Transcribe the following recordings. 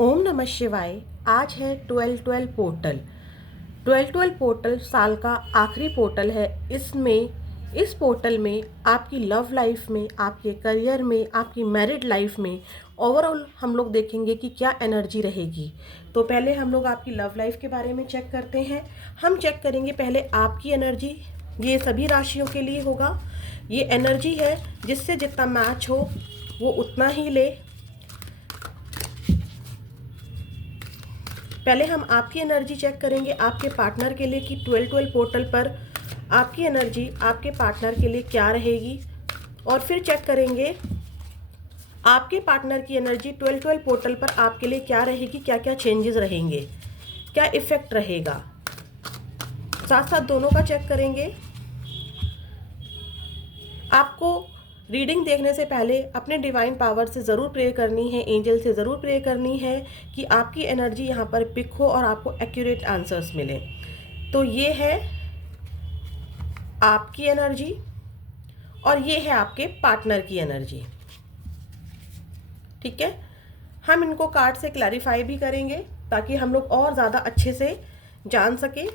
ओम नमः शिवाय। आज है 12/12 पोर्टल। 12/12 पोर्टल साल का आखिरी पोर्टल है। इस पोर्टल में आपकी लव लाइफ में, आपके करियर में, आपकी मैरिड लाइफ में ओवरऑल हम लोग देखेंगे कि क्या एनर्जी रहेगी। तो पहले हम लोग आपकी लव लाइफ के बारे में चेक करते हैं। हम चेक करेंगे पहले आपकी एनर्जी। ये सभी राशियों के लिए होगा। ये एनर्जी है जिससे जितना मैच हो वो उतना ही ले। पहले हम आपकी एनर्जी चेक करेंगे आपके पार्टनर के लिए कि 12/12 पोर्टल पर आपकी एनर्जी आपके पार्टनर के लिए क्या रहेगी। और फिर चेक करेंगे आपके पार्टनर की एनर्जी 12/12 पोर्टल पर आपके लिए क्या रहेगी, क्या क्या चेंजेस रहेंगे, क्या इफेक्ट रहेगा। साथ साथ दोनों का चेक करेंगे। आपको रीडिंग देखने से पहले अपने डिवाइन पावर से ज़रूर प्रे करनी है, एंजल से ज़रूर प्रे करनी है कि आपकी एनर्जी यहाँ पर पिक हो और आपको एक्यूरेट आंसर्स मिले। तो ये है आपकी एनर्जी और ये है आपके पार्टनर की एनर्जी। ठीक है, हम इनको कार्ड से क्लैरिफाई भी करेंगे ताकि हम लोग और ज़्यादा अच्छे से जान सकें।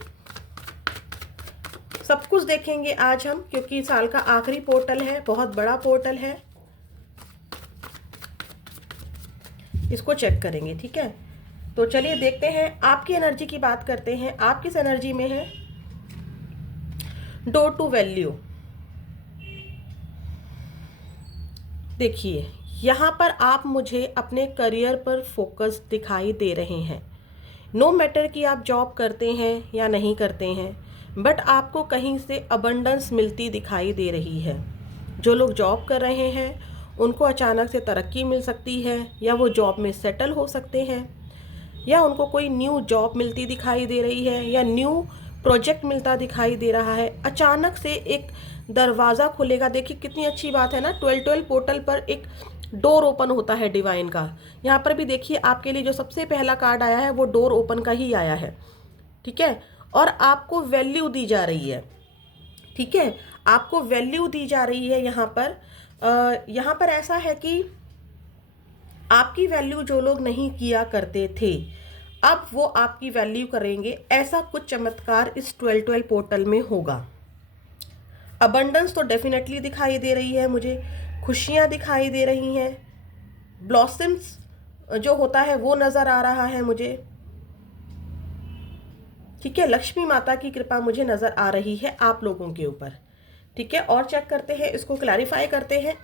सब कुछ देखेंगे आज हम, क्योंकि साल का आखिरी पोर्टल है, बहुत बड़ा पोर्टल है। इसको चेक करेंगे। ठीक है, तो चलिए देखते हैं। आपकी एनर्जी की बात करते हैं। आप किस एनर्जी में है? Door to value. देखिए, यहाँ पर आप मुझे अपने करियर पर फोकस दिखाई दे रहे हैं। नो मैटर कि आप जॉब करते हैं या नहीं करते हैं, बट आपको कहीं से अबंडेंस मिलती दिखाई दे रही है। जो लोग जॉब कर रहे हैं उनको अचानक से तरक्की मिल सकती है, या वो जॉब में सेटल हो सकते हैं, या उनको कोई न्यू जॉब मिलती दिखाई दे रही है, या न्यू प्रोजेक्ट मिलता दिखाई दे रहा है। अचानक से एक दरवाज़ा खुलेगा। देखिए कितनी अच्छी बात है ना, 12/12 पोर्टल पर एक डोर ओपन होता है डिवाइन का। यहाँ पर भी देखिए आपके लिए जो सबसे पहला कार्ड आया है वो डोर ओपन का ही आया है। ठीक है, और आपको वैल्यू दी जा रही है। ठीक है, आपको वैल्यू दी जा रही है। यहाँ पर ऐसा है कि आपकी वैल्यू जो लोग नहीं किया करते थे, अब वो आपकी वैल्यू करेंगे। ऐसा कुछ चमत्कार इस 12/12 पोर्टल में होगा। अबंडेंस तो डेफिनेटली दिखाई दे रही है मुझे, खुशियाँ दिखाई दे रही हैं, ब्लॉसम्स जो होता है वो नज़र आ रहा है मुझे। ठीक है, लक्ष्मी माता की कृपा मुझे नज़र आ रही है आप लोगों के ऊपर। ठीक है, और चेक करते हैं, इसको क्लैरिफाई करते हैं।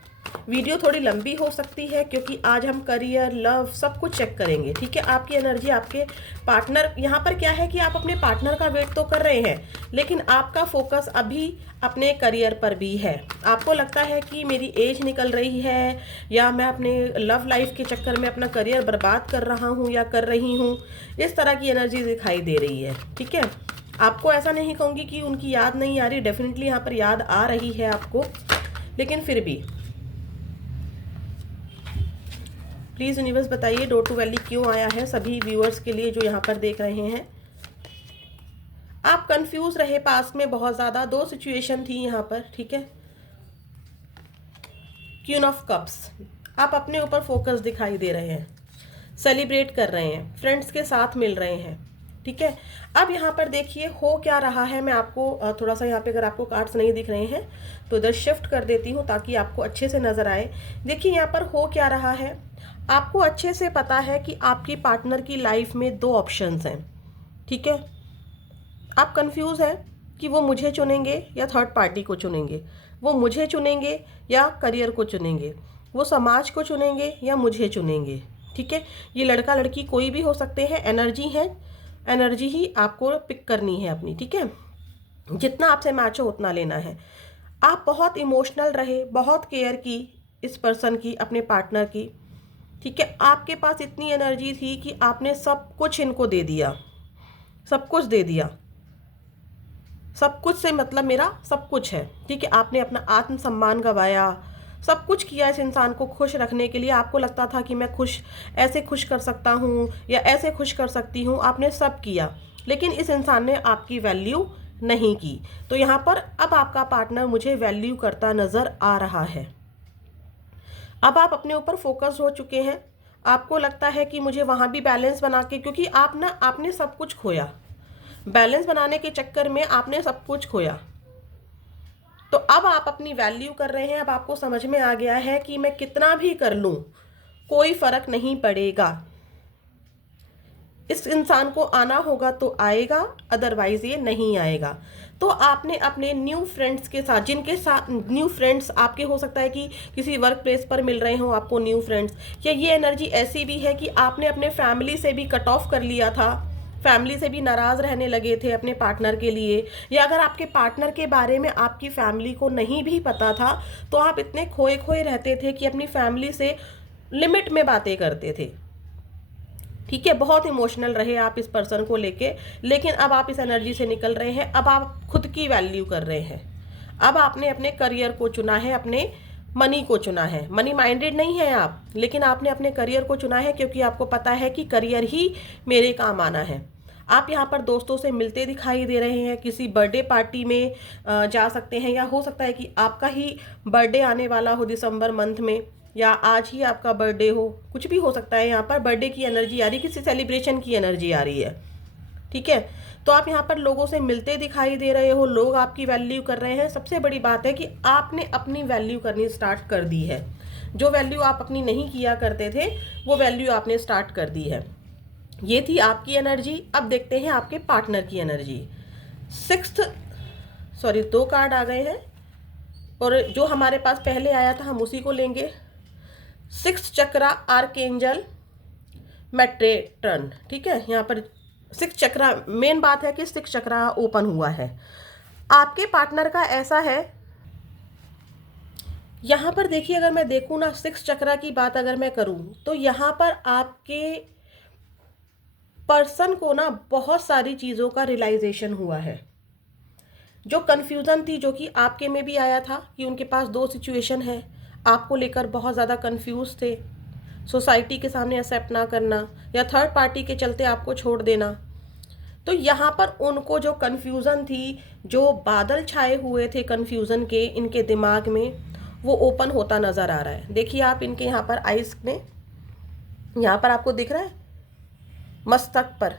वीडियो थोड़ी लंबी हो सकती है क्योंकि आज हम करियर, लव सब कुछ चेक करेंगे। ठीक है, आपकी एनर्जी, आपके पार्टनर, यहाँ पर क्या है कि आप अपने पार्टनर का वेट तो कर रहे हैं, लेकिन आपका फोकस अभी अपने करियर पर भी है। आपको लगता है कि मेरी एज निकल रही है, या मैं अपने लव लाइफ के चक्कर में अपना करियर बर्बाद कर रहा हूँ या कर रही हूँ। इस तरह की एनर्जी दिखाई दे रही है। ठीक है, आपको ऐसा नहीं कहूँगी कि उनकी याद नहीं आ रही, डेफिनेटली यहाँ पर याद आ रही है आपको, लेकिन फिर भी प्लीज़ यूनिवर्स बताइए डोर टू वैल्यू क्यों आया है सभी व्यूअर्स के लिए जो यहाँ पर देख रहे हैं। आप कंफ्यूज रहे पास्ट में बहुत ज़्यादा। दो सिचुएशन थी यहाँ पर। ठीक है, क्वीन ऑफ कप्स, आप अपने ऊपर फोकस दिखाई दे रहे हैं, सेलिब्रेट कर रहे हैं, फ्रेंड्स के साथ मिल रहे हैं। ठीक है, अब यहाँ पर देखिए हो क्या रहा है। मैं आपको थोड़ा सा यहाँ पे, अगर आपको कार्ड्स नहीं दिख रहे हैं तो इधर शिफ्ट कर देती हूँ ताकि आपको अच्छे से नज़र आए। देखिए यहाँ पर हो क्या रहा है। आपको अच्छे से पता है कि आपकी पार्टनर की लाइफ में दो ऑप्शंस हैं। ठीक है, आप कंफ्यूज हैं कि वो मुझे चुनेंगे या थर्ड पार्टी को चुनेंगे, वो मुझे चुनेंगे या करियर को चुनेंगे, वो समाज को चुनेंगे या मुझे चुनेंगे। ठीक है, ये लड़का लड़की कोई भी हो सकते हैं, एनर्जी है, एनर्जी ही आपको पिक करनी है अपनी। ठीक है, जितना आपसे मैच हो उतना लेना है। आप बहुत इमोशनल रहे, बहुत केयर की इस पर्सन की, अपने पार्टनर की। ठीक है, आपके पास इतनी एनर्जी थी कि आपने सब कुछ इनको दे दिया, सब कुछ दे दिया। सब कुछ से मतलब मेरा सब कुछ है। ठीक है, आपने अपना आत्मसम्मान गंवाया, सब कुछ किया इस इंसान को खुश रखने के लिए। आपको लगता था कि मैं ऐसे खुश कर सकता हूँ या ऐसे खुश कर सकती हूँ। आपने सब किया, लेकिन इस इंसान ने आपकी वैल्यू नहीं की। तो यहाँ पर अब आपका पार्टनर मुझे वैल्यू करता नज़र आ रहा है। अब आप अपने ऊपर फोकस हो चुके हैं आपको लगता है कि मुझे वहाँ भी बैलेंस बना के, क्योंकि आपने सब कुछ खोया, बैलेंस बनाने के चक्कर में आपने सब कुछ खोया। तो अब आप अपनी वैल्यू कर रहे हैं। अब आपको समझ में आ गया है कि मैं कितना भी कर लूँ कोई फर्क नहीं पड़ेगा, इस इंसान को आना होगा तो आएगा, अदरवाइज ये नहीं आएगा। तो आपने अपने न्यू फ्रेंड्स के साथ, जिनके साथ न्यू फ्रेंड्स आपके हो सकता है कि किसी वर्क प्लेस पर मिल रहे हो आपको न्यू फ्रेंड्स, या ये एनर्जी ऐसी भी है कि आपने अपने फैमिली से भी कट ऑफ कर लिया था, फैमिली से भी नाराज़ रहने लगे थे अपने पार्टनर के लिए, या अगर आपके पार्टनर के बारे में आपकी फैमिली को नहीं भी पता था तो आप इतने खोए खोए रहते थे कि अपनी फैमिली से लिमिट में बातें करते थे। ठीक है, बहुत इमोशनल रहे आप इस पर्सन को लेके, लेकिन अब आप इस एनर्जी से निकल रहे हैं। अब आप खुद की वैल्यू कर रहे हैं। अब आपने अपने करियर को चुना है, अपने मनी को चुना है। मनी माइंडेड नहीं है आप, लेकिन आपने अपने करियर को चुना है, क्योंकि आपको पता है कि करियर ही मेरे काम आना है। आप यहाँ पर दोस्तों से मिलते दिखाई दे रहे हैं, किसी बर्थडे पार्टी में जा सकते हैं, या हो सकता है कि आपका ही बर्थडे आने वाला हो दिसंबर मंथ में, या आज ही आपका बर्थडे हो, कुछ भी हो सकता है। यहाँ पर बर्थडे की एनर्जी आ रही, किसी सेलिब्रेशन की एनर्जी आ रही है। ठीक है, तो आप यहाँ पर लोगों से मिलते दिखाई दे रहे हो, लोग आपकी वैल्यू कर रहे हैं। सबसे बड़ी बात है कि आपने अपनी वैल्यू करनी स्टार्ट कर दी है। जो वैल्यू आप अपनी नहीं किया करते थे वो वैल्यू आपने स्टार्ट कर दी है। ये थी आपकी एनर्जी। अब देखते हैं आपके पार्टनर की एनर्जी। दो कार्ड आ गए हैं, और जो हमारे पास पहले आया था हम उसी को लेंगे। 6 चक्रा आर्कएंजल मेट्रेटर्न। ठीक है, यहाँ पर 6 चक्रा, मेन बात है कि 6 चक्रा ओपन हुआ है। आपके पार्टनर का ऐसा है, यहाँ पर देखिए, अगर मैं देखूँ ना 6 चक्रा की बात अगर मैं करूँ तो यहाँ पर आपके पर्सन को ना बहुत सारी चीज़ों का रियलाइजेशन हुआ है। जो कन्फ्यूज़न थी, जो कि आपके में भी आया था कि उनके पास 2 सिचुएशन है, आपको लेकर बहुत ज़्यादा कंफ्यूज थे, सोसाइटी के सामने एक्सेप्ट ना करना, या थर्ड पार्टी के चलते आपको छोड़ देना। तो यहाँ पर उनको जो कन्फ्यूज़न थी, जो बादल छाए हुए थे कन्फ्यूज़न के इनके दिमाग में, वो ओपन होता नज़र आ रहा है। देखिए आप इनके यहाँ पर आइस ने, यहाँ पर आपको दिख रहा है मस्तक पर,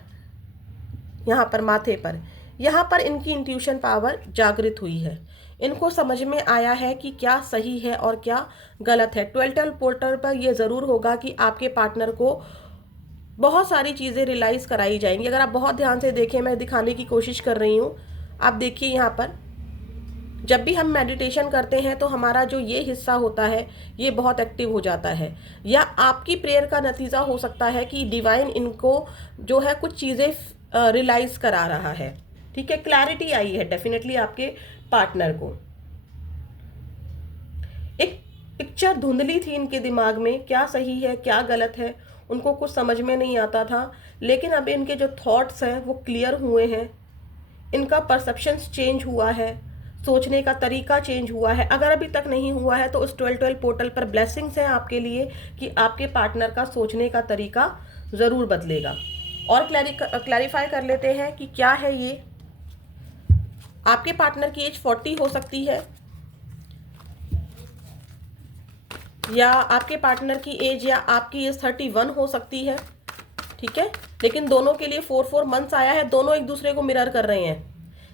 यहाँ पर माथे पर, यहाँ पर इनकी इंट्यूशन पावर जागृत हुई है। इनको समझ में आया है कि क्या सही है और क्या गलत है। 12 पोर्टल पर यह ज़रूर होगा कि आपके पार्टनर को बहुत सारी चीज़ें रियलाइज़ कराई जाएंगी। अगर आप बहुत ध्यान से देखें, मैं दिखाने की कोशिश कर रही हूँ, आप देखिए यहाँ पर जब भी हम मेडिटेशन करते हैं तो हमारा जो ये हिस्सा होता है ये बहुत एक्टिव हो जाता है, या आपकी प्रेयर का नतीजा हो सकता है कि डिवाइन इनको जो है कुछ चीज़ें रियलाइज़ करा रहा है। ठीक है, क्लैरिटी आई है डेफिनेटली आपके पार्टनर को। एक पिक्चर धुंधली थी इनके दिमाग में, क्या सही है क्या गलत है उनको कुछ समझ में नहीं आता था, लेकिन अब इनके जो थॉट्स हैं वो क्लियर हुए हैं, इनका परसेप्शंस चेंज हुआ है, सोचने का तरीका चेंज हुआ है। अगर अभी तक नहीं हुआ है तो उस 12 पोर्टल पर ब्लेसिंग्स हैं आपके लिए कि आपके पार्टनर का सोचने का तरीका ज़रूर बदलेगा। और क्लैरिफाई कर लेते हैं कि क्या है ये। आपके पार्टनर की एज 40 हो सकती है, या आपके पार्टनर की एज या आपकी एज 31 हो सकती है। ठीक है, लेकिन दोनों के लिए 4 मंथ्स आया है, दोनों एक दूसरे को मिरर कर रहे हैं।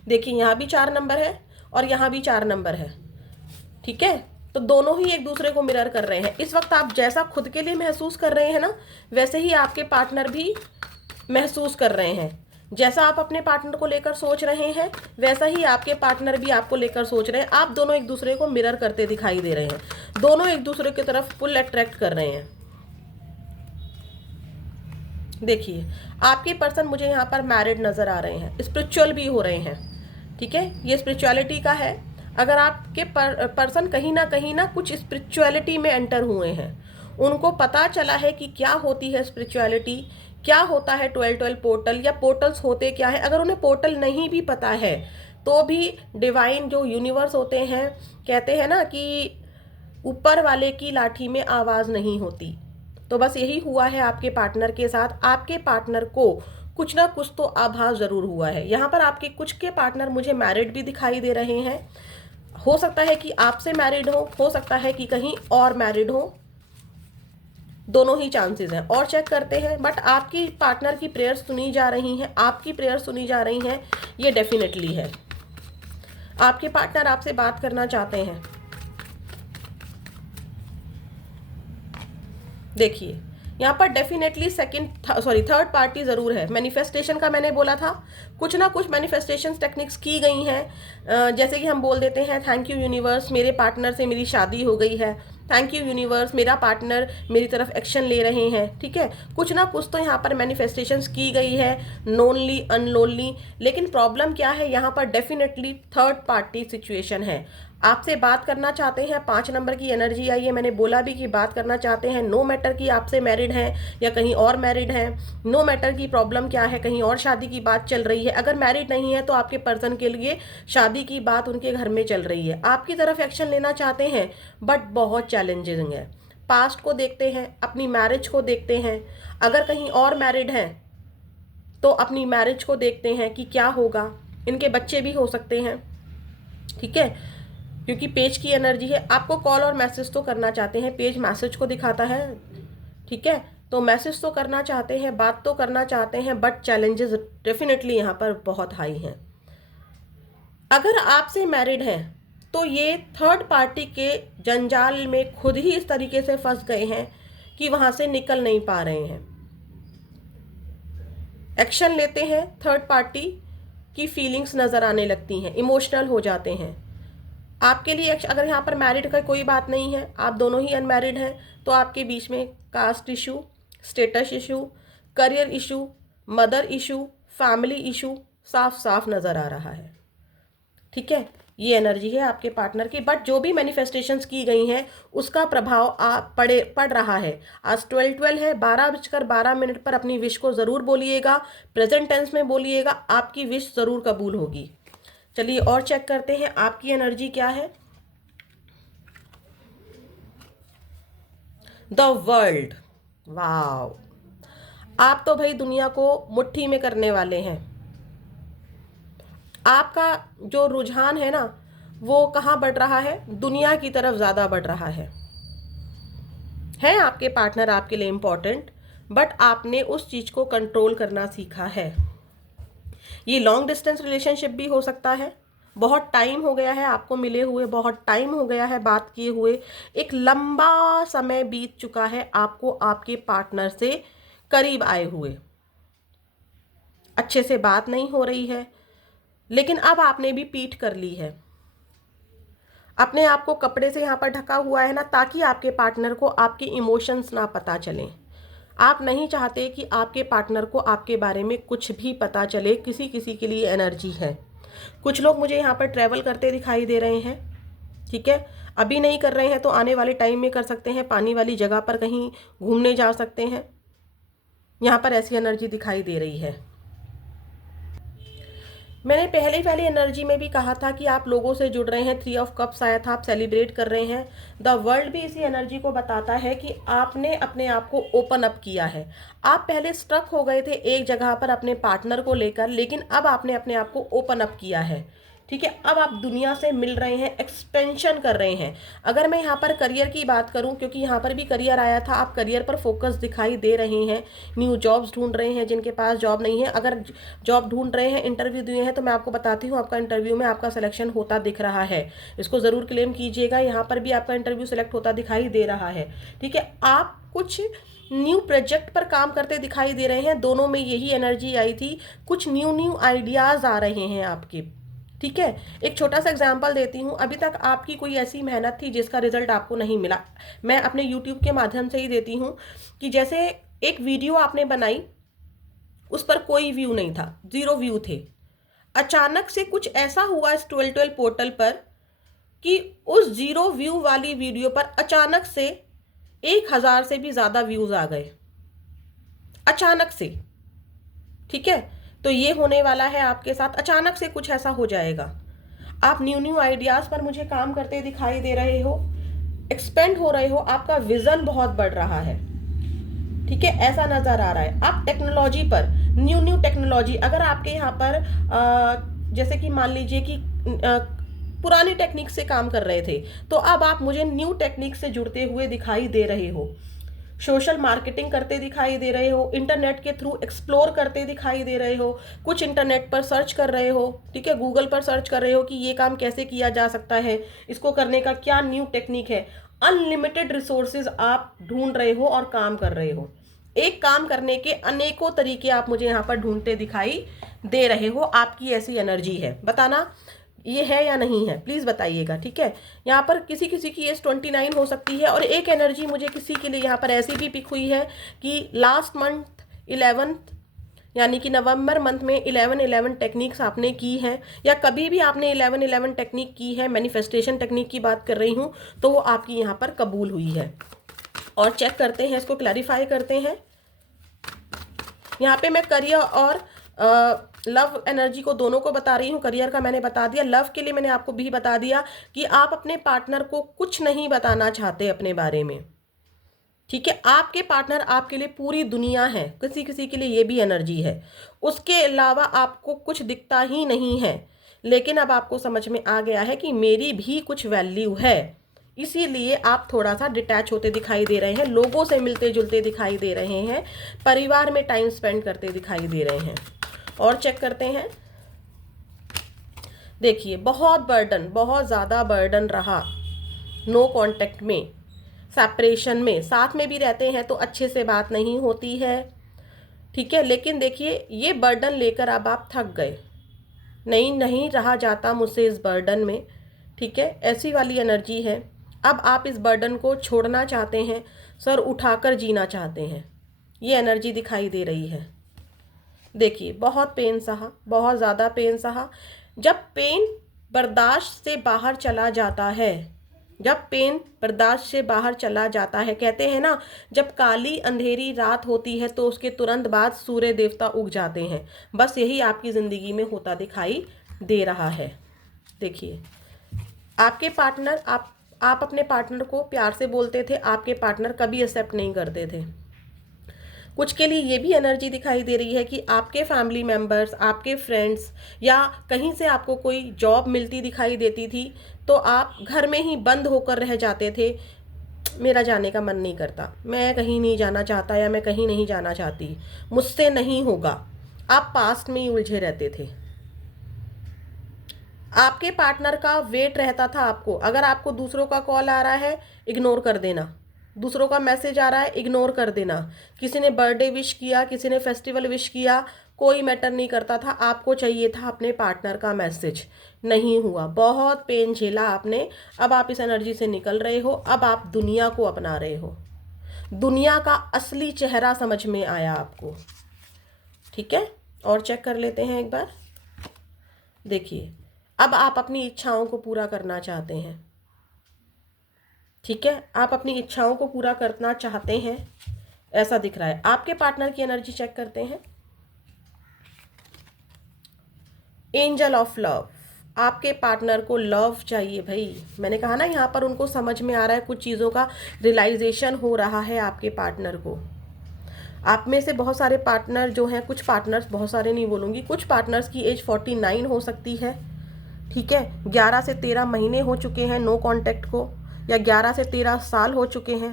देखिए यहाँ भी 4 नंबर है और यहाँ भी 4 नंबर है। ठीक है, तो दोनों ही एक दूसरे को मिरर कर रहे हैं। इस वक्त आप जैसा खुद के लिए महसूस कर रहे हैं ना, वैसे ही आपके पार्टनर भी महसूस कर रहे हैं। जैसा आप अपने पार्टनर को लेकर सोच रहे हैं वैसा ही आपके पार्टनर भी आपको लेकर सोच रहे हैं। आप दोनों एक दूसरे को मिरर करते दिखाई दे रहे हैं, दोनों एक दूसरे की तरफ फुल अट्रैक्ट कर रहे हैं। देखिए आपके पर्सन मुझे यहाँ पर मैरिड नज़र आ रहे हैं, स्पिरिचुअल भी हो रहे हैं। ठीक है, ये स्पिरिचुअलिटी का है। अगर आपके पर्सन कहीं ना कुछ स्पिरिचुअलिटी में एंटर हुए हैं, उनको पता चला है कि क्या होती है स्पिरिचुअलिटी, क्या होता है 12 पोर्टल, या पोर्टल्स होते क्या है। अगर उन्हें पोर्टल नहीं भी पता है तो भी डिवाइन जो यूनिवर्स होते हैं, कहते हैं ना कि ऊपर वाले की लाठी में आवाज़ नहीं होती। तो बस यही हुआ है आपके पार्टनर के साथ। आपके पार्टनर को कुछ ना कुछ तो आभास ज़रूर हुआ है। यहाँ पर आपके कुछ के पार्टनर मुझे मैरिड भी दिखाई दे रहे हैं। हो सकता है कि आपसे मैरिड हो सकता है कि कहीं और मैरिड हो। दोनों ही चांसेस हैं। और चेक करते हैं, बट आपकी पार्टनर की प्रेयर्स सुनी जा रही हैं, आपकी प्रेयर्स सुनी जा रही हैं, ये डेफिनेटली है। आपके पार्टनर आपसे बात करना चाहते हैं। देखिए यहाँ पर डेफिनेटली थर्ड पार्टी ज़रूर है। मैनिफेस्टेशन का मैंने बोला था, कुछ ना कुछ मैनिफेस्टेशन टेक्निक्स की गई हैं। जैसे कि हम बोल देते हैं थैंक यू यूनिवर्स, मेरे पार्टनर से मेरी शादी हो गई है, थैंक यू यूनिवर्स, मेरा पार्टनर मेरी तरफ एक्शन ले रहे हैं। ठीक है, कुछ ना कुछ तो यहाँ पर मैनिफेस्टेशंस की गई है, नोनली अनलोनली। लेकिन प्रॉब्लम क्या है, यहाँ पर डेफिनेटली थर्ड पार्टी सिचुएशन है। आपसे बात करना चाहते हैं, 5 नंबर की एनर्जी आई है। मैंने बोला भी कि बात करना चाहते हैं, नो मैटर कि आपसे मैरिड हैं या कहीं और मैरिड हैं, नो मैटर की प्रॉब्लम क्या है, कहीं और शादी की बात चल रही है। अगर मैरिड नहीं है तो आपके पर्सन के लिए शादी की बात उनके घर में चल रही है, आपकी तरफ एक्शन लेना चाहते हैं, बट बहुत चैलेंजिंग है। पास्ट को देखते हैं, अपनी मैरिज को देखते हैं, अगर कहीं और मैरिड हैं तो अपनी मैरिज को देखते हैं कि क्या होगा। इनके बच्चे भी हो सकते हैं, ठीक है, क्योंकि पेज की एनर्जी है। आपको कॉल और मैसेज तो करना चाहते हैं, पेज मैसेज को दिखाता है, ठीक है, तो मैसेज तो करना चाहते हैं, बात तो करना चाहते हैं, बट चैलेंजेस डेफिनेटली यहाँ पर बहुत हाई हैं। अगर आपसे मैरिड हैं तो ये थर्ड पार्टी के जंजाल में खुद ही इस तरीके से फंस गए हैं कि वहाँ से निकल नहीं पा रहे हैं। एक्शन लेते हैं, थर्ड पार्टी की फीलिंग्स नज़र आने लगती हैं, इमोशनल हो जाते हैं। आपके लिए अगर यहाँ पर मैरिड का कोई बात नहीं है, आप दोनों ही अनमैरिड हैं, तो आपके बीच में caste issue, status issue, career issue, mother issue, family issue साफ साफ नज़र आ रहा है। ठीक है, ये एनर्जी है आपके पार्टनर की। बट जो भी मैनिफेस्टेशंस की गई हैं उसका प्रभाव पड़ रहा है। आज 12:12 है, 12:12 पर अपनी विश को ज़रूर बोलिएगा, प्रेजेंट टेंस में बोलिएगा, आपकी विश ज़रूर कबूल होगी। चलिए और चेक करते हैं आपकी एनर्जी क्या है। द वर्ल्ड, वाव, आप तो भाई दुनिया को मुट्ठी में करने वाले हैं। आपका जो रुझान है ना वो कहाँ बढ़ रहा है, दुनिया की तरफ ज़्यादा बढ़ रहा है आपके पार्टनर आपके लिए इम्पॉर्टेंट, बट आपने उस चीज़ को कंट्रोल करना सीखा है। ये लॉन्ग डिस्टेंस रिलेशनशिप भी हो सकता है, बहुत टाइम हो गया है आपको मिले हुए, बहुत टाइम हो गया है बात किए हुए, एक लंबा समय बीत चुका है आपको आपके पार्टनर से करीब आए हुए, अच्छे से बात नहीं हो रही है, लेकिन अब आपने भी पीठ कर ली है, अपने आप को कपड़े से यहाँ पर ढका हुआ है ना, ताकि आपके पार्टनर को आपके इमोशंस ना पता चलें। आप नहीं चाहते कि आपके पार्टनर को आपके बारे में कुछ भी पता चले। किसी किसी के लिए एनर्जी है, कुछ लोग मुझे यहाँ पर ट्रैवल करते दिखाई दे रहे हैं, ठीक है, अभी नहीं कर रहे हैं तो आने वाले टाइम में कर सकते हैं, पानी वाली जगह पर कहीं घूमने जा सकते हैं, यहाँ पर ऐसी एनर्जी दिखाई दे रही है। मैंने पहले वाली एनर्जी में भी कहा था कि आप लोगों से जुड़ रहे हैं, 3 ऑफ कप्स आया था, आप सेलिब्रेट कर रहे हैं। द वर्ल्ड भी इसी एनर्जी को बताता है कि आपने अपने आप को ओपन अप किया है। आप पहले स्ट्रक हो गए थे एक जगह पर अपने पार्टनर को लेकर, लेकिन अब आपने अपने आप को ओपन अप किया है, ठीक है, अब आप दुनिया से मिल रहे हैं, एक्सपेंशन कर रहे हैं। अगर मैं यहाँ पर करियर की बात करूँ, क्योंकि यहाँ पर भी करियर आया था, आप करियर पर फोकस दिखाई दे रहे हैं, न्यू जॉब्स ढूंढ रहे हैं, जिनके पास जॉब नहीं है अगर जॉब ढूंढ रहे हैं, इंटरव्यू दिए हैं, तो मैं आपको बताती हूँ आपका इंटरव्यू में आपका सिलेक्शन होता दिख रहा है, इसको ज़रूर क्लेम कीजिएगा। यहाँ पर भी आपका इंटरव्यू सिलेक्ट होता दिखाई दे रहा है, ठीक है, आप कुछ न्यू प्रोजेक्ट पर काम करते दिखाई दे रहे हैं, दोनों में यही एनर्जी आई थी, कुछ न्यू आइडियाज़ आ रहे हैं आपके, ठीक है। एक छोटा सा एग्जांपल देती हूँ, अभी तक आपकी कोई ऐसी मेहनत थी जिसका रिजल्ट आपको नहीं मिला, मैं अपने यूट्यूब के माध्यम से ही देती हूँ कि जैसे एक वीडियो आपने बनाई, उस पर कोई व्यू नहीं था, 0 व्यू थे, अचानक से कुछ ऐसा हुआ इस 1212 पोर्टल पर कि उस 0 व्यू वाली वीडियो पर अचानक से 1000 से भी ज़्यादा व्यूज़ आ गए, अचानक से, ठीक है। तो ये होने वाला है आपके साथ, अचानक से कुछ ऐसा हो जाएगा। आप न्यू आइडियाज़ पर मुझे काम करते दिखाई दे रहे हो, एक्सपेंड हो रहे हो, आपका विजन बहुत बढ़ रहा है, ठीक है, ऐसा नज़र आ रहा है। आप टेक्नोलॉजी पर न्यू टेक्नोलॉजी, अगर आपके यहाँ पर जैसे कि मान लीजिए कि पुरानी टेक्निक से काम कर रहे थे, तो अब आप मुझे न्यू टेक्निक से जुड़ते हुए दिखाई दे रहे हो, सोशल मार्केटिंग करते दिखाई दे रहे हो, इंटरनेट के थ्रू एक्सप्लोर करते दिखाई दे रहे हो, कुछ इंटरनेट पर सर्च कर रहे हो, ठीक है, गूगल पर सर्च कर रहे हो कि ये काम कैसे किया जा सकता है, इसको करने का क्या न्यू टेक्निक है। अनलिमिटेड रिसोर्सेज आप ढूंढ रहे हो और काम कर रहे हो। एक काम करने के अनेकों तरीके आप मुझे यहाँ पर ढूंढते दिखाई दे रहे हो। आपकी ऐसी एनर्जी है, बताना ये है या नहीं है, प्लीज़ बताइएगा, ठीक है। यहाँ पर किसी किसी की एज 29 हो सकती है, और एक एनर्जी मुझे किसी के लिए यहाँ पर ऐसी भी पिक हुई है कि लास्ट मंथ 11th यानी कि नवंबर मंथ में 11-11 टेक्निक्स आपने की हैं, या कभी भी आपने 11-11 टेक्निक की है, मैनिफेस्टेशन टेक्निक की बात कर रही हूँ, तो वो आपकी यहाँ पर कबूल हुई है। और चेक करते हैं, इसको क्लैरिफाई करते हैं। यहाँ पे मैं करियर और लव एनर्जी को दोनों को बता रही हूँ। करियर का मैंने बता दिया, लव के लिए मैंने आपको भी बता दिया कि आप अपने पार्टनर को कुछ नहीं बताना चाहते अपने बारे में, ठीक है। आपके पार्टनर आपके लिए पूरी दुनिया है, किसी किसी के लिए ये भी एनर्जी है। उसके अलावा आपको कुछ दिखता ही नहीं है, लेकिन अब आपको समझ में आ गया है कि मेरी भी कुछ वैल्यू है, इसीलिए आप थोड़ा सा डिटैच होते दिखाई दे रहे हैं, लोगों से मिलते जुलते दिखाई दे रहे हैं, परिवार में टाइम स्पेंड करते दिखाई दे रहे हैं। और चेक करते हैं, देखिए बहुत बर्डन, बहुत ज़्यादा बर्डन रहा नो कांटेक्ट में, सेपरेशन में। साथ में भी रहते हैं तो अच्छे से बात नहीं होती है, ठीक है, लेकिन देखिए ये बर्डन लेकर अब आप थक गए, नहीं रहा जाता मुझसे इस बर्डन में, ठीक है, ऐसी वाली एनर्जी है। अब आप इस बर्डन को छोड़ना चाहते हैं, सर उठाकर जीना चाहते हैं, ये एनर्जी दिखाई दे रही है। देखिए बहुत पेन सहा, बहुत ज़्यादा पेन सहा। जब पेन बर्दाश्त से बाहर चला जाता है, जब पेन बर्दाश्त से बाहर चला जाता है, कहते हैं ना जब काली अंधेरी रात होती है तो उसके तुरंत बाद सूर्य देवता उग जाते हैं, बस यही आपकी ज़िंदगी में होता दिखाई दे रहा है। देखिए आपके पार्टनर, आप अपने पार्टनर को प्यार से बोलते थे, आपके पार्टनर कभी एक्सेप्ट नहीं करते थे। कुछ के लिए ये भी एनर्जी दिखाई दे रही है कि आपके फैमिली मेम्बर्स, आपके फ्रेंड्स, या कहीं से आपको कोई जॉब मिलती दिखाई देती थी तो आप घर में ही बंद होकर रह जाते थे, मेरा जाने का मन नहीं करता, मैं कहीं नहीं जाना चाहता, या मैं कहीं नहीं जाना चाहती, मुझसे नहीं होगा। आप पास्ट में ही उलझे रहते थे। आपके पार्टनर का वेट रहता था आपको, अगर आपको दूसरों का कॉल आ रहा है इग्नोर कर देना, दूसरों का मैसेज आ रहा है इग्नोर कर देना, किसी ने बर्थडे विश किया, किसी ने फेस्टिवल विश किया, कोई मैटर नहीं करता था, आपको चाहिए था अपने पार्टनर का मैसेज, नहीं हुआ। बहुत पेन झेला आपने, अब आप इस एनर्जी से निकल रहे हो, अब आप दुनिया को अपना रहे हो, दुनिया का असली चेहरा समझ में आया आपको, ठीक है। और चेक कर लेते हैं एक बार। देखिए अब आप अपनी इच्छाओं को पूरा करना चाहते हैं, ठीक है, आप अपनी इच्छाओं को पूरा करना चाहते हैं, ऐसा दिख रहा है। आपके पार्टनर की एनर्जी चेक करते हैं। एंजल ऑफ लव, आपके पार्टनर को लव चाहिए भाई, मैंने कहा ना यहाँ पर उनको समझ में आ रहा है, कुछ चीज़ों का रियलाइजेशन हो रहा है आपके पार्टनर को। आप में से बहुत सारे पार्टनर जो हैं, कुछ पार्टनर्स, बहुत सारे नहीं बोलूँगी, कुछ पार्टनर्स की एज 49 हो सकती है, ठीक है, 11 से 13 महीने हो चुके हैं नो कांटेक्ट को, या 11 से 13 साल हो चुके हैं।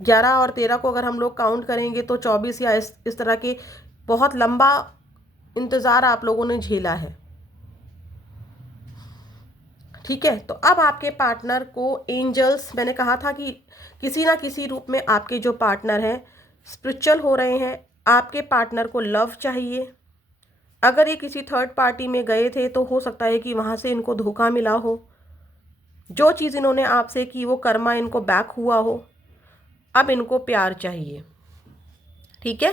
11 और 13 को अगर हम लोग काउंट करेंगे तो 24, या इस तरह के बहुत लंबा इंतज़ार आप लोगों ने झेला है, ठीक है। तो अब आपके पार्टनर को एंजल्स, मैंने कहा था कि किसी ना किसी रूप में आपके जो पार्टनर हैं स्पिरिचुअल हो रहे हैं, आपके पार्टनर को लव चाहिए। अगर ये किसी थर्ड पार्टी में गए थे तो हो सकता है कि वहाँ से इनको धोखा मिला हो, जो चीज़ इन्होंने आपसे की वो कर्मा इनको बैक हुआ हो, अब इनको प्यार चाहिए, ठीक है।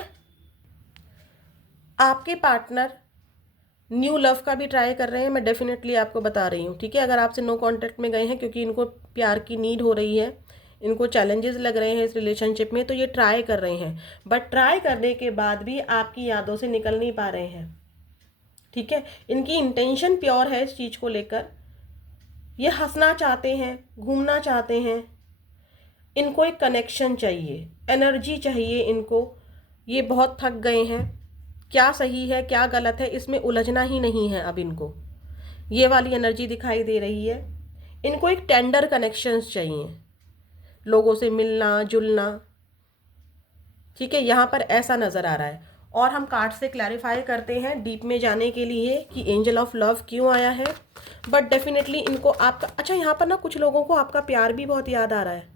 आपके पार्टनर न्यू लव का भी ट्राई कर रहे हैं, मैं डेफिनेटली आपको बता रही हूँ, ठीक है। अगर आपसे नो कांटेक्ट में गए हैं क्योंकि इनको प्यार की नीड हो रही है, इनको चैलेंजेस लग रहे हैं इस रिलेशनशिप में, तो ये ट्राई कर रहे हैं, बट ट्राई करने के बाद भी आपकी यादों से निकल नहीं पा रहे हैं, ठीक है। इनकी इंटेंशन प्योर है इस चीज़ को लेकर, ये हंसना चाहते हैं, घूमना चाहते हैं, इनको एक कनेक्शन चाहिए, एनर्जी चाहिए इनको, ये बहुत थक गए हैं, क्या सही है क्या गलत है इसमें उलझना ही नहीं है अब इनको, ये वाली एनर्जी दिखाई दे रही है। इनको एक टेंडर कनेक्शंस चाहिए, लोगों से मिलना जुलना, ठीक है, यहाँ पर ऐसा नज़र आ रहा है। और हम कार्ड से क्लैरिफाई करते हैं डीप में जाने के लिए कि एंजल ऑफ लव क्यों आया है। बट डेफिनेटली इनको आपका, अच्छा यहाँ पर ना कुछ लोगों को आपका प्यार भी बहुत याद आ रहा है।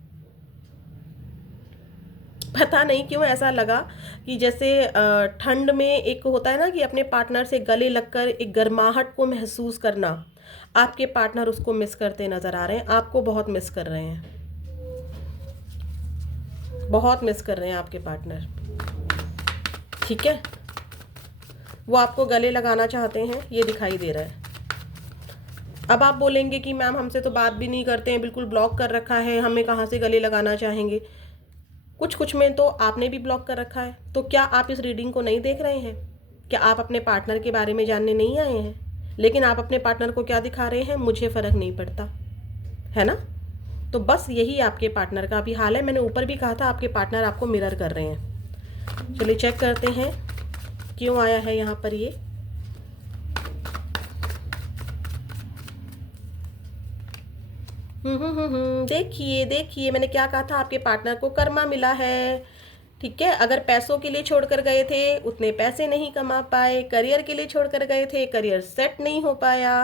पता नहीं क्यों ऐसा लगा कि जैसे ठंड में एक होता है ना कि अपने पार्टनर से गले लगकर एक गर्माहट को महसूस करना, आपके पार्टनर उसको मिस करते नज़र आ रहे हैं, आपको बहुत मिस कर रहे हैं, बहुत मिस कर रहे हैं आपके पार्टनर, ठीक है। वो आपको गले लगाना चाहते हैं, ये दिखाई दे रहा है। अब आप बोलेंगे कि मैम हमसे तो बात भी नहीं करते हैं, बिल्कुल ब्लॉक कर रखा है, हमें कहाँ से गले लगाना चाहेंगे। कुछ कुछ में तो आपने भी ब्लॉक कर रखा है, तो क्या आप इस रीडिंग को नहीं देख रहे हैं? क्या आप अपने पार्टनर के बारे में जानने नहीं आए हैं? लेकिन आप अपने पार्टनर को क्या दिखा रहे हैं, मुझे फ़र्क नहीं पड़ता, है ना। तो बस यही आपके पार्टनर का भी हाल है। मैंने ऊपर भी कहा था आपके पार्टनर आपको मिरर कर रहे हैं। चलिए चेक करते हैं क्यों आया है यहाँ पर ये। देखिए देखिए, मैंने क्या कहा था, आपके पार्टनर को कर्मा मिला है, ठीक है। अगर पैसों के लिए छोड़कर गए थे, उतने पैसे नहीं कमा पाए, करियर के लिए छोड़कर गए थे, करियर सेट नहीं हो पाया,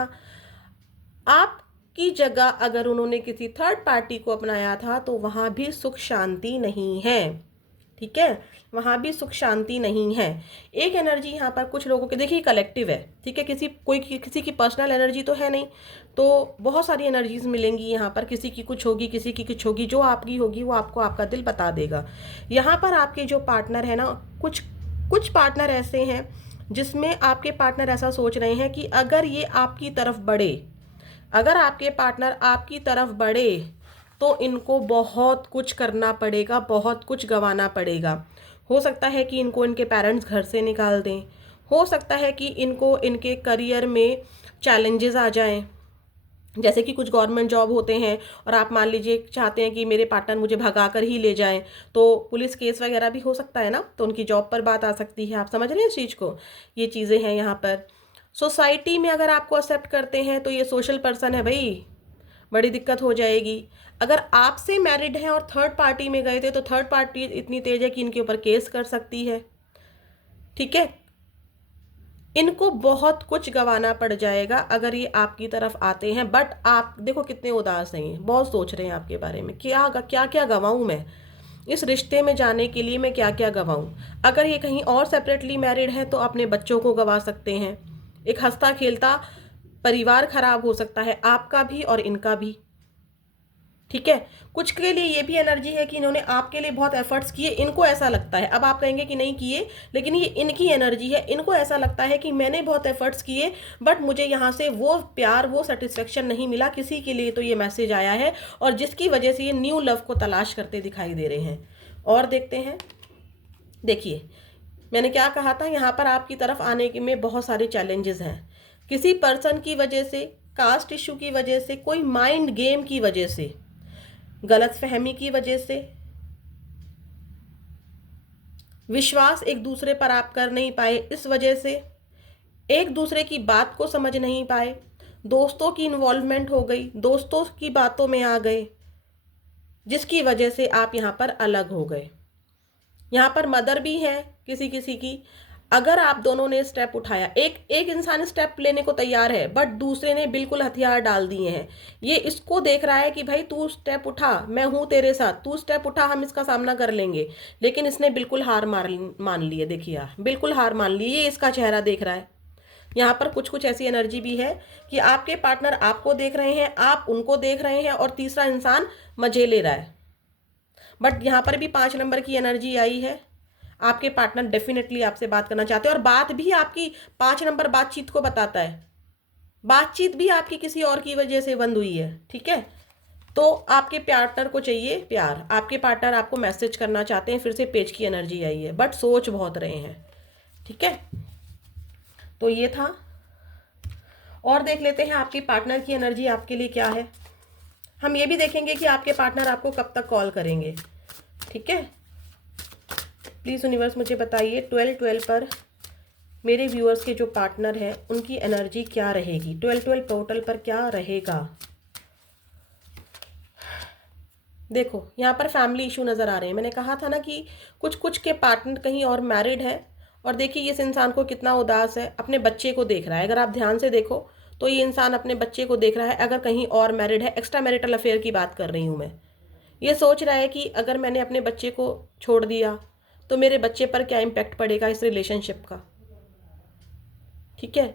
आपकी जगह अगर उन्होंने किसी थर्ड पार्टी को अपनाया था तो वहाँ भी सुख शांति नहीं है, ठीक है, वहाँ भी सुख शांति नहीं है। एक एनर्जी यहाँ पर कुछ लोगों के, देखिए कलेक्टिव है, ठीक है, किसी की पर्सनल एनर्जी तो है नहीं, तो बहुत सारी एनर्जीज मिलेंगी यहाँ पर, किसी की कुछ होगी, किसी की कुछ होगी, जो आपकी होगी वो आपको आपका दिल बता देगा। यहाँ पर आपके जो पार्टनर है ना, कुछ कुछ पार्टनर ऐसे हैं जिसमें आपके पार्टनर ऐसा सोच रहे हैं कि अगर ये आपकी तरफ बढ़े, अगर आपके पार्टनर आपकी तरफ बढ़े तो इनको बहुत कुछ करना पड़ेगा, बहुत कुछ गंवाना पड़ेगा। हो सकता है कि इनको इनके पेरेंट्स घर से निकाल दें, हो सकता है कि इनको इनके करियर में चैलेंजेस आ जाएं, जैसे कि कुछ गवर्नमेंट जॉब होते हैं और आप मान लीजिए चाहते हैं कि मेरे पार्टनर मुझे भगा कर ही ले जाएं, तो पुलिस केस वगैरह भी हो सकता है ना, तो उनकी जॉब पर बात आ सकती है। आप समझ रहे हैं इस चीज़ को, ये चीज़ें हैं यहाँ पर। सोसाइटी में अगर आपको एक्सेप्ट करते हैं तो ये सोशल पर्सन है भाई, बड़ी दिक्कत हो जाएगी। अगर आपसे मैरिड हैं और थर्ड पार्टी में गए थे तो थर्ड पार्टी इतनी तेज है कि इनके ऊपर केस कर सकती है, ठीक है। इनको बहुत कुछ गंवाना पड़ जाएगा अगर ये आपकी तरफ आते हैं। बट आप देखो कितने उदास हैं, बहुत सोच रहे हैं आपके बारे में, क्या क्या क्या गंवाऊँ मैं, इस रिश्ते में जाने के लिए मैं क्या क्या गंवाऊँ। अगर ये कहीं और सेपरेटली मैरिड है तो अपने बच्चों को गंवा सकते हैं, एक हंसता खेलता परिवार खराब हो सकता है, आपका भी और इनका भी, ठीक है। कुछ के लिए ये भी एनर्जी है कि इन्होंने आपके लिए बहुत एफर्ट्स किए, इनको ऐसा लगता है, अब आप कहेंगे कि नहीं किए, लेकिन ये इनकी एनर्जी है, इनको ऐसा लगता है कि मैंने बहुत एफर्ट्स किए बट मुझे यहाँ से वो प्यार, वो सेटिस्फेक्शन नहीं मिला। किसी के लिए तो ये मैसेज आया है और जिसकी वजह से ये न्यू लव को तलाश करते दिखाई दे रहे हैं। और देखते हैं, देखिए मैंने क्या कहा था, यहाँ पर आपकी तरफ आने के में बहुत सारे चैलेंजेस हैं, किसी पर्सन की वजह से, कास्ट इशू की वजह से, कोई माइंड गेम की वजह से, गलतफहमी की वजह से, विश्वास एक दूसरे पर आप कर नहीं पाए इस वजह से, एक दूसरे की बात को समझ नहीं पाए, दोस्तों की इन्वॉल्वमेंट हो गई, दोस्तों की बातों में आ गए, जिसकी वजह से आप यहाँ पर अलग हो गए। यहाँ पर मदर भी है किसी किसी की। अगर आप दोनों ने स्टेप उठाया, एक एक इंसान स्टेप लेने को तैयार है बट दूसरे ने बिल्कुल हथियार डाल दिए हैं। ये इसको देख रहा है कि भाई तू स्टेप उठा, मैं हूं तेरे साथ, तू स्टेप उठा, हम इसका सामना कर लेंगे, लेकिन इसने बिल्कुल हार मान ली है। देखिए यार, बिल्कुल हार मान ली, ये इसका चेहरा देख रहा है। यहाँ पर कुछ कुछ ऐसी एनर्जी भी है कि आपके पार्टनर आपको देख रहे हैं, आप उनको देख रहे हैं और तीसरा इंसान मजे ले रहा है। बट यहाँ पर भी 5 नंबर की एनर्जी आई है, आपके पार्टनर डेफिनेटली आपसे बात करना चाहते हैं और बात भी आपकी 5 नंबर बातचीत को बताता है, बातचीत भी आपकी किसी और की वजह से बंद हुई है, ठीक है। तो आपके पार्टनर को चाहिए प्यार, आपके पार्टनर आपको मैसेज करना चाहते हैं, फिर से पेज की एनर्जी आई है, बट सोच बहुत रहे हैं, ठीक है। तो ये था, और देख लेते हैं आपके पार्टनर की एनर्जी आपके लिए क्या है। हम ये भी देखेंगे कि आपके पार्टनर आपको कब तक कॉल करेंगे, ठीक है। प्लीज़ यूनिवर्स मुझे बताइए 12-12 पर मेरे व्यूअर्स के जो पार्टनर हैं उनकी एनर्जी क्या रहेगी, 12-12 पोर्टल पर क्या रहेगा। देखो यहाँ पर फैमिली इशू नज़र आ रहे हैं। मैंने कहा था ना कि कुछ कुछ के पार्टनर कहीं और मैरिड है, और देखिए इस इंसान को कितना उदास है, अपने बच्चे को देख रहा है। अगर आप ध्यान से देखो तो ये इंसान अपने बच्चे को देख रहा है, अगर कहीं और मैरिड है। एक्स्ट्रा मैरिटल अफेयर की बात कर रही हूँ मैं। ये सोच रहा है कि अगर मैंने अपने बच्चे को छोड़ दिया तो मेरे बच्चे पर क्या इम्पैक्ट पड़ेगा इस रिलेशनशिप का। ठीक है,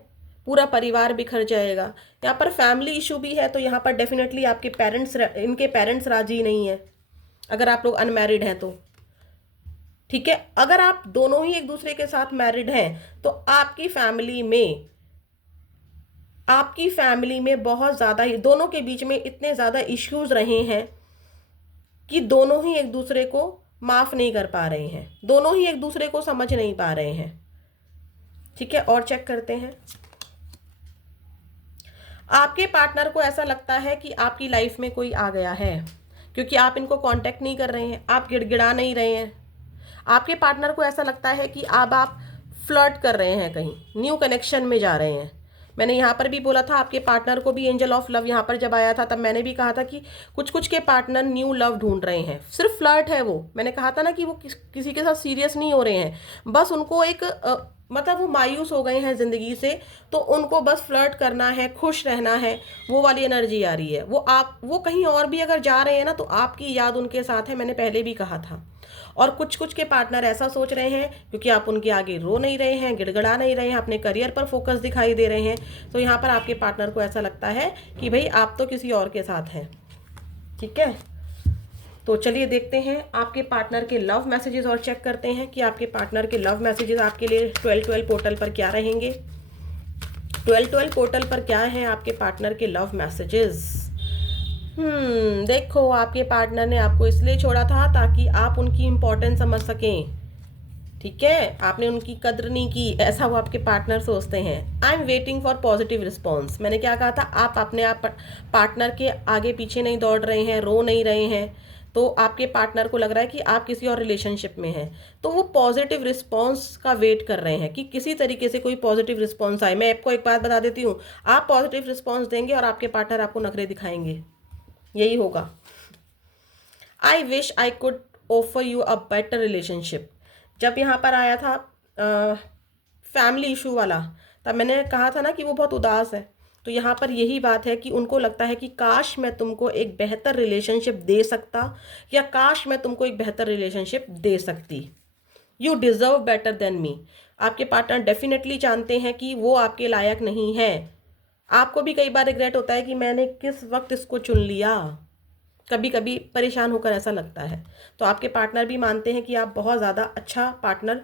पूरा परिवार बिखर जाएगा। यहाँ पर फैमिली इशू भी है, तो यहाँ पर डेफिनेटली आपके पेरेंट्स, इनके पेरेंट्स राजी नहीं है अगर आप लोग अनमैरिड हैं तो। ठीक है, अगर आप दोनों ही एक दूसरे के साथ मैरिड हैं तो आपकी फैमिली में बहुत ज़्यादा ही दोनों के बीच में इतने ज़्यादा इश्यूज रहे हैं कि दोनों ही एक दूसरे को माफ़ नहीं कर पा रहे हैं, दोनों ही एक दूसरे को समझ नहीं पा रहे हैं। ठीक है, और चेक करते हैं। आपके पार्टनर को ऐसा लगता है कि आपकी लाइफ में कोई आ गया है, क्योंकि आप इनको कांटेक्ट नहीं कर रहे हैं, आप गिड़गिड़ा नहीं रहे हैं। आपके पार्टनर को ऐसा लगता है कि अब आप फ्लर्ट कर रहे हैं, कहीं न्यू कनेक्शन में जा रहे हैं। मैंने यहाँ पर भी बोला था आपके पार्टनर को भी एंजल ऑफ लव यहाँ पर जब आया था, तब मैंने भी कहा था कि कुछ कुछ के पार्टनर न्यू लव ढूंढ रहे हैं। सिर्फ फ्लर्ट है वो, मैंने कहा था ना कि वो किसी के साथ सीरियस नहीं हो रहे हैं, बस उनको एक मतलब वो मायूस हो गए हैं ज़िंदगी से, तो उनको बस फ्लर्ट करना है, खुश रहना है, वो वाली एनर्जी आ रही है। वो कहीं और भी अगर जा रहे हैं ना तो आपकी याद उनके साथ है, मैंने पहले भी कहा था। और कुछ कुछ के पार्टनर ऐसा सोच रहे हैं, क्योंकि आप उनके आगे रो नहीं रहे हैं, गिड़गड़ा नहीं रहे हैं, अपने करियर पर फोकस दिखाई दे रहे हैं, तो यहाँ पर आपके पार्टनर को ऐसा लगता है कि भाई आप तो किसी और के साथ हैं। ठीक है, तो चलिए देखते हैं आपके पार्टनर के लव मैसेजेस और चेक करते हैं कि आपके पार्टनर के लव मैसेजेस आपके लिए 12/12 पोर्टल पर क्या रहेंगे। 12/12 पोर्टल पर क्या है आपके पार्टनर के लव मैसेजेस। देखो आपके पार्टनर ने आपको इसलिए छोड़ा था ताकि आप उनकी इम्पोर्टेंस समझ सकें। ठीक है, आपने उनकी कद्र नहीं की, ऐसा वो आपके पार्टनर सोचते हैं। I am waiting for positive response. मैंने क्या कहा था, आप अपने आप पार्टनर के आगे पीछे नहीं दौड़ रहे हैं, रो नहीं रहे हैं, तो आपके पार्टनर को लग रहा है कि आप किसी और रिलेशनशिप में हैं, तो वो पॉजिटिव रिस्पॉन्स का वेट कर रहे हैं कि किसी तरीके से कोई पॉजिटिव रिस्पॉन्स आए। मैं आपको एक बात बता देती हूँ, आप पॉजिटिव रिस्पॉन्स देंगे और आपके पार्टनर आपको नखरे दिखाएंगे, यही होगा। I wish I could offer you a better relationship. जब यहाँ पर आया था फैमिली इशू वाला, तब मैंने कहा था ना कि वो बहुत उदास है, तो यहाँ पर यही बात है कि उनको लगता है कि काश मैं तुमको एक बेहतर रिलेशनशिप दे सकता, या काश मैं तुमको एक बेहतर रिलेशनशिप दे सकती। You deserve better than me. आपके पार्टनर डेफिनेटली जानते हैं कि वो आपके लायक नहीं है। आपको भी कई बार रिग्रेट होता है कि मैंने किस वक्त इसको चुन लिया, कभी कभी परेशान होकर ऐसा लगता है। तो आपके पार्टनर भी मानते हैं कि आप बहुत ज़्यादा अच्छा पार्टनर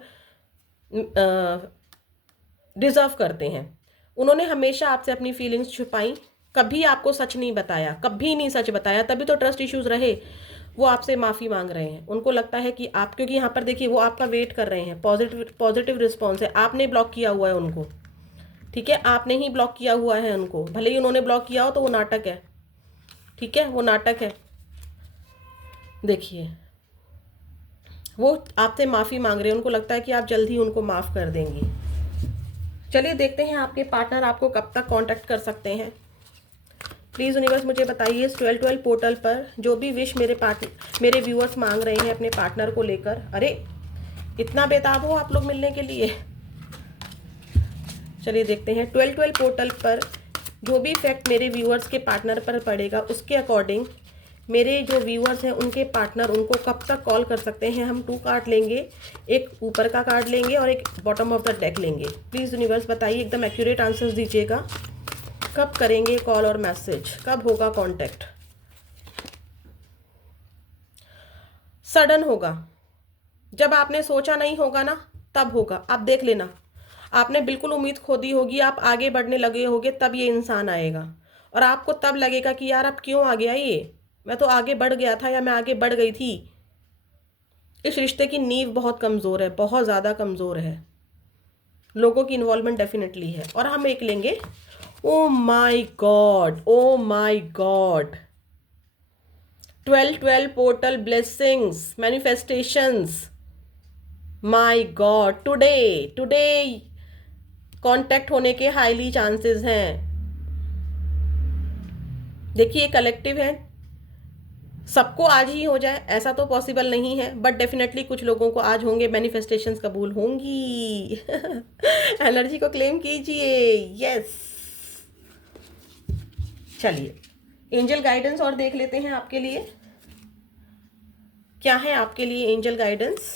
डिज़र्व करते हैं। उन्होंने हमेशा आपसे अपनी फीलिंग्स छुपाई, कभी आपको सच नहीं बताया, कभी नहीं सच बताया, तभी तो ट्रस्ट इश्यूज़ रहे। वो आपसे माफ़ी मांग रहे हैं, उनको लगता है कि आप, क्योंकि यहाँ पर देखिए वो आपका वेट कर रहे हैं, पॉजिटिव रिस्पॉन्स है। आपने ब्लॉक किया हुआ है उनको, ठीक है, आपने ही ब्लॉक किया हुआ है उनको, भले ही उन्होंने ब्लॉक किया हो तो वो नाटक है। ठीक है, वो नाटक है। देखिए वो आपसे माफ़ी मांग रहे हैं, उनको लगता है कि आप जल्द ही उनको माफ़ कर देंगी। चलिए देखते हैं आपके पार्टनर आपको कब तक कांटेक्ट कर सकते हैं। प्लीज़ यूनिवर्स मुझे बताइए इस 12/12 पोर्टल पर जो भी विश मेरे व्यूअर्स मांग रहे हैं अपने पार्टनर को लेकर। अरे इतना बेताब हो आप लोग मिलने के लिए। चलिए देखते हैं 12/12 पोर्टल पर जो भी इफेक्ट मेरे व्यूअर्स के पार्टनर पर पड़ेगा, उसके अकॉर्डिंग मेरे जो व्यूअर्स हैं उनके पार्टनर उनको कब तक कॉल कर सकते हैं। हम 2 कार्ड लेंगे, एक ऊपर का कार्ड लेंगे और एक बॉटम ऑफ द डेक लेंगे। प्लीज़ यूनिवर्स बताइए, एकदम एक्यूरेट आंसर्स दीजिएगा। कब करेंगे कॉल और मैसेज, कब होगा कांटेक्ट? सडन होगा, जब आपने सोचा नहीं होगा ना तब होगा। आप देख लेना, आपने बिल्कुल उम्मीद खो दी होगी, आप आगे बढ़ने लगे होगे, तब ये इंसान आएगा और आपको तब लगेगा कि यार अब क्यों आ गया ये, मैं तो आगे बढ़ गया था या मैं आगे बढ़ गई थी। इस रिश्ते की नींव बहुत कमज़ोर है, बहुत ज़्यादा कमज़ोर है, लोगों की इन्वॉल्वमेंट डेफिनेटली है। और हम एक लेंगे, ओ माई गॉड, ओ माई गॉड, 12/12 पोर्टल ब्लेसिंग्स मैनिफेस्टेशंस, माई गॉड, टुडे कांटेक्ट होने के हाईली चांसेस हैं। देखिए कलेक्टिव है, सबको आज ही हो जाए ऐसा तो पॉसिबल नहीं है, बट डेफिनेटली कुछ लोगों को आज होंगे, मैनिफेस्टेशंस कबूल होंगी। एनर्जी को क्लेम कीजिए। यस, चलिए एंजल गाइडेंस और देख लेते हैं आपके लिए। क्या है आपके लिए एंजल गाइडेंस?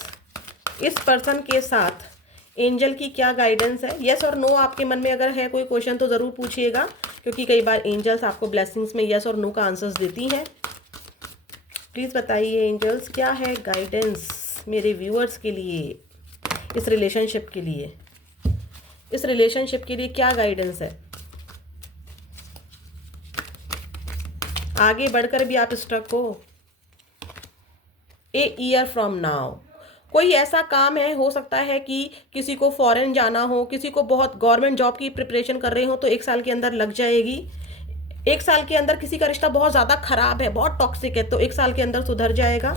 इस पर्सन के साथ एंजल की क्या गाइडेंस है? यस और नो आपके मन में अगर है कोई क्वेश्चन तो ज़रूर पूछिएगा, क्योंकि कई बार एंजल्स आपको ब्लेसिंग्स में यस और नो का आंसर्स देती हैं। प्लीज़ बताइए एंजल्स, क्या है गाइडेंस मेरे व्यूअर्स के लिए, इस रिलेशनशिप के लिए, इस रिलेशनशिप के लिए क्या गाइडेंस है? आगे बढ़कर भी आप स्टक हो। ए ईयर फ्रॉम नाउ, कोई ऐसा काम है, हो सकता है कि किसी को फॉरेन जाना हो, किसी को बहुत गवर्नमेंट जॉब की प्रिपरेशन कर रहे हो तो 1 साल के अंदर लग जाएगी। 1 साल के अंदर किसी का रिश्ता बहुत ज़्यादा खराब है, बहुत टॉक्सिक है, तो 1 साल के अंदर सुधर जाएगा।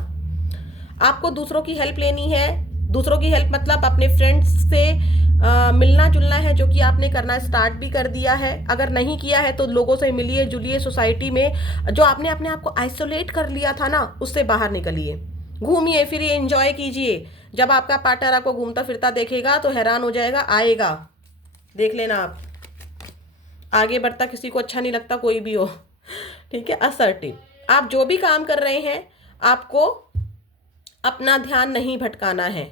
आपको दूसरों की हेल्प लेनी है। दूसरों की हेल्प मतलब अपने फ्रेंड्स से मिलना जुलना है, जो कि आपने करना स्टार्ट भी कर दिया है। अगर नहीं किया है तो लोगों से मिलिए जुलिए, सोसाइटी में जो आपने अपने आप को आइसोलेट कर लिया था ना, उससे बाहर निकलिए, घूमिए फिरिए, एंजॉय कीजिए। जब आपका पार्टनर आपको घूमता फिरता देखेगा तो हैरान हो जाएगा, आएगा, देख लेना आप। आगे बढ़ता किसी को अच्छा नहीं लगता, कोई भी हो, ठीक है। असर्टिव, आप जो भी काम कर रहे हैं आपको अपना ध्यान नहीं भटकाना है।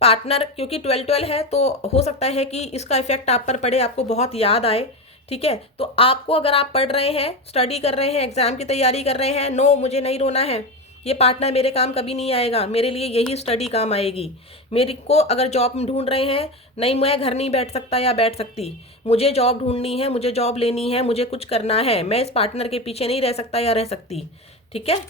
पार्टनर क्योंकि 12-12 है तो हो सकता है कि इसका इफेक्ट आप पर पड़े, आपको बहुत याद आए, ठीक है। तो आपको, अगर आप पढ़ रहे हैं, स्टडी कर रहे हैं, एग्जाम की तैयारी कर रहे हैं, नो मुझे नहीं रोना है, ये पार्टनर मेरे काम कभी नहीं आएगा, मेरे लिए यही स्टडी काम आएगी। मेरे को अगर जॉब ढूंढ रहे हैं, नहीं मैं घर नहीं बैठ सकता या बैठ सकती, मुझे जॉब ढूंढनी है, मुझे जॉब लेनी है, मुझे कुछ करना है, मैं इस पार्टनर के पीछे नहीं रह सकता या रह सकती, ठीक है।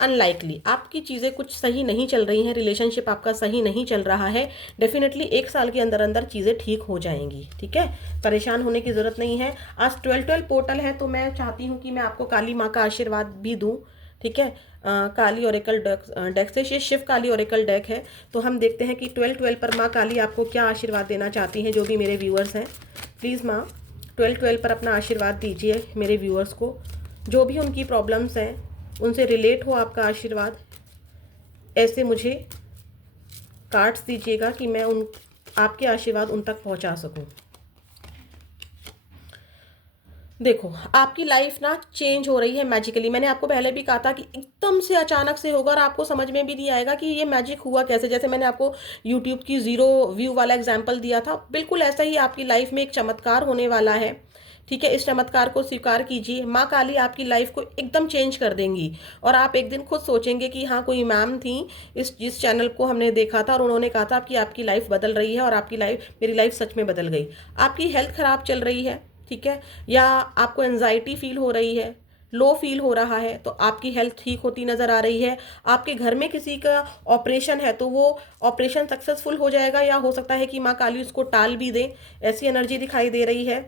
अनलाइकली आपकी चीज़ें कुछ सही नहीं चल रही हैं, रिलेशनशिप आपका सही नहीं चल रहा है, डेफिनेटली 1 साल के अंदर अंदर चीज़ें ठीक हो जाएंगी, ठीक है। परेशान होने की ज़रूरत नहीं है। आज 12-12 पोर्टल है तो मैं चाहती हूँ कि मैं आपको काली माँ का आशीर्वाद भी दूँ, ठीक है। काली ओरेकल डेक से, ये शिव काली ओरेकल डेक है, तो हम देखते हैं कि 12-12 पर माँ काली आपको क्या आशीर्वाद देना चाहती हैं। जो भी मेरे व्यूअर्स हैं, प्लीज़ माँ 12-12 पर अपना आशीर्वाद दीजिए मेरे व्यूअर्स को, जो भी उनकी प्रॉब्लम्स हैं उनसे रिलेट हो आपका आशीर्वाद। ऐसे मुझे कार्ड्स दीजिएगा कि मैं उन आपके आशीर्वाद उन तक पहुंचा सकूं। देखो आपकी लाइफ ना चेंज हो रही है मैजिकली। मैंने आपको पहले भी कहा था कि एकदम से अचानक से होगा और आपको समझ में भी नहीं आएगा कि ये मैजिक हुआ कैसे। जैसे मैंने आपको यूट्यूब की 0 व्यू वाला एग्जाम्पल दिया था, बिल्कुल ऐसा ही आपकी लाइफ में एक चमत्कार होने वाला है, ठीक है। इस चमत्कार को स्वीकार कीजिए। माँ काली आपकी लाइफ को एकदम चेंज कर देंगी और आप एक दिन खुद सोचेंगे कि हाँ, कोई मैम थी जिस चैनल को हमने देखा था और उन्होंने कहा था कि आपकी लाइफ बदल रही है, और आपकी लाइफ, मेरी लाइफ सच में बदल गई। आपकी हेल्थ खराब चल रही है, ठीक है, या आपको एंजाइटी फील हो रही है, लो फील हो रहा है, तो आपकी हेल्थ ठीक होती नज़र आ रही है। आपके घर में किसी का ऑपरेशन है तो वो ऑपरेशन सक्सेसफुल हो जाएगा, या हो सकता है कि माँ काली उसको टाल भी दे, ऐसी एनर्जी दिखाई दे रही है।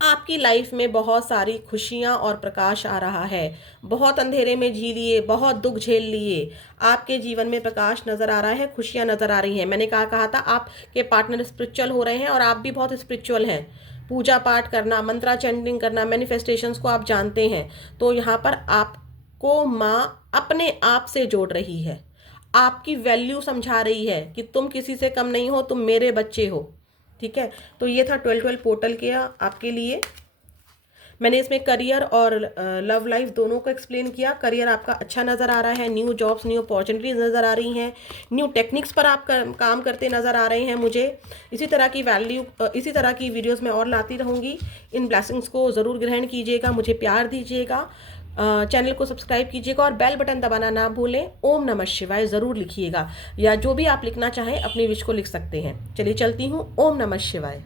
आपकी लाइफ में बहुत सारी खुशियां और प्रकाश आ रहा है। बहुत अंधेरे में जी लिए, बहुत दुख झेल लिए, आपके जीवन में प्रकाश नज़र आ रहा है, खुशियां नज़र आ रही हैं। मैंने कहा था आपके पार्टनर स्पिरिचुअल हो रहे हैं और आप भी बहुत स्पिरिचुअल हैं। पूजा पाठ करना, मंत्रा चैंटिंग करना, मैनिफेस्टेशंस को आप जानते हैं, तो यहाँ पर आपको माँ अपने आप से जोड़ रही है, आपकी वैल्यू समझा रही है कि तुम किसी से कम नहीं हो, तुम मेरे बच्चे हो, ठीक है। तो ये था 12-12 पोर्टल के आपके लिए। मैंने इसमें करियर और लव लाइफ दोनों को एक्सप्लेन किया। करियर आपका अच्छा नज़र आ रहा है, न्यू जॉब्स, न्यू अपॉर्चुनिटीज़ नज़र आ रही हैं, न्यू टेक्निक्स पर आप काम करते नज़र आ रहे हैं मुझे। इसी तरह की वीडियोस मैं और लाती रहूँगी। इन ब्लेसिंग्स को ज़रूर ग्रहण कीजिएगा, मुझे प्यार दीजिएगा, चैनल को सब्सक्राइब कीजिएगा और बेल बटन दबाना ना भूलें। ओम नमः शिवाय ज़रूर लिखिएगा, या जो भी आप लिखना चाहें अपनी विश को लिख सकते हैं। चलिए चलती हूँ। ओम नमः शिवाय।